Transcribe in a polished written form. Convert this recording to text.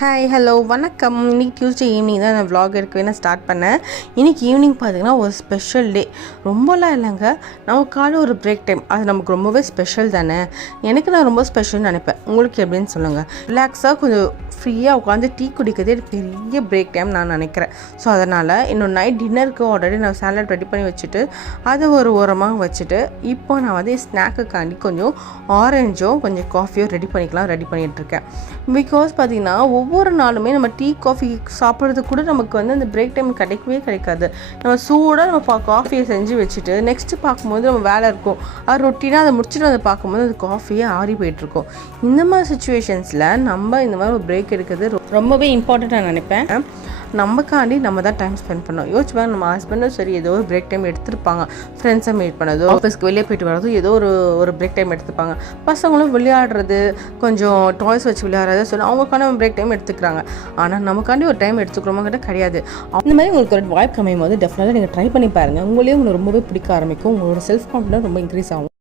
Hi hello வணக்கம். இன்றைக்கி Tuesday evening தான் நான் vlog எடுக்கவே நான் ஸ்டார்ட் பண்ணேன். இன்றைக்கி ஈவினிங் பார்த்திங்கன்னா ஒரு ஸ்பெஷல் டே. ரொம்பலாம் இல்லைங்க, நமக்கான ஒரு பிரேக் டைம். அது நமக்கு ரொம்பவே ஸ்பெஷல் தானே. எனக்கு நான் ரொம்ப ஸ்பெஷல்னு நினைப்பேன். உங்களுக்கு எப்படின்னு சொல்லுங்கள். ரிலாக்ஸாக கொஞ்சம் ஃப்ரீயாக உட்காந்து டீ குடிக்கிறதே பெரிய பிரேக் டைம் நான் நினைக்கிறேன். ஸோ அதனால் இன்னும் நைட் டின்னருக்கு ஆல்ரெடி நான் சாலட் ரெடி பண்ணி வச்சுட்டு அதை ஒரு ஓரமாக வச்சுட்டு இப்போ நான் வந்து ஸ்நாக்குக்காண்டி கொஞ்சம் ஆரஞ்சும் கொஞ்சம் காஃபியும் ரெடி பண்ணிகிட்ருக்கேன். பிகாஸ் பார்த்திங்கன்னா ஒவ்வொரு நாளுமே நம்ம டீ காஃபி சாப்பிட்றது கூட நமக்கு வந்து அந்த பிரேக் டைம் கிடைக்காது. நம்ம சூடாக நம்ம காஃபியை செஞ்சு வச்சுட்டு நெக்ஸ்ட்டு பார்க்கும்போது நம்ம வேலை இருக்கும், அது ரொட்டீனாக அதை முடிச்சுட்டு அதை பார்க்கும்போது அது காஃபியே ஆறி போயிட்டுருக்கும். இந்த மாதிரி சுச்சுவேஷன்ஸில் நம்ம இந்த மாதிரி ஒரு பிரேக் எடுக்கிறது ரொம்பவே இம்பார்ட்டண்ட்டாக நினைப்பேன். நமக்காண்டி நம்ம தான் டைம் ஸ்பெண்ட் பண்ணோம். யோசிச்சுப்பாங்க, நம்ம ஹஸ்பண்டும் சரி ஏதோ ஒரு பிரேக் டைம் எடுத்துருப்பாங்க. ஃப்ரெண்ட்ஸை மீட் பண்ணதோ, ஆஃபீஸ்க்கு வெளியே போயிட்டு வரதோ ஏதோ ஒரு பிரேக் டைம் எடுத்துப்பாங்க. பசங்களும் விளையாடுறது, கொஞ்சம் டாய்ஸ் வச்சு விளையாடுறது சொல்லி அவங்களுக்கான பிரேக் டைம் எடுத்துக்கிறாங்க. ஆனால் நமக்காண்டி ஒரு டைம் எடுத்துக்கிறோமா கிட்ட கிடையாது. அந்த மாதிரி உங்களுக்கு ஒரு வாய்ப்பு அமையும் போது டெஃபினட்டாக நீங்கள் ட்ரை பண்ணி பாருங்கள். உங்களுக்கு ரொம்பவே பிடிக்க ஆரம்பிக்கும். உங்களோட செல்ஃப் கான்ஃபிடன்ஸ் ரொம்ப இன்க்ரீஸ் ஆகும்.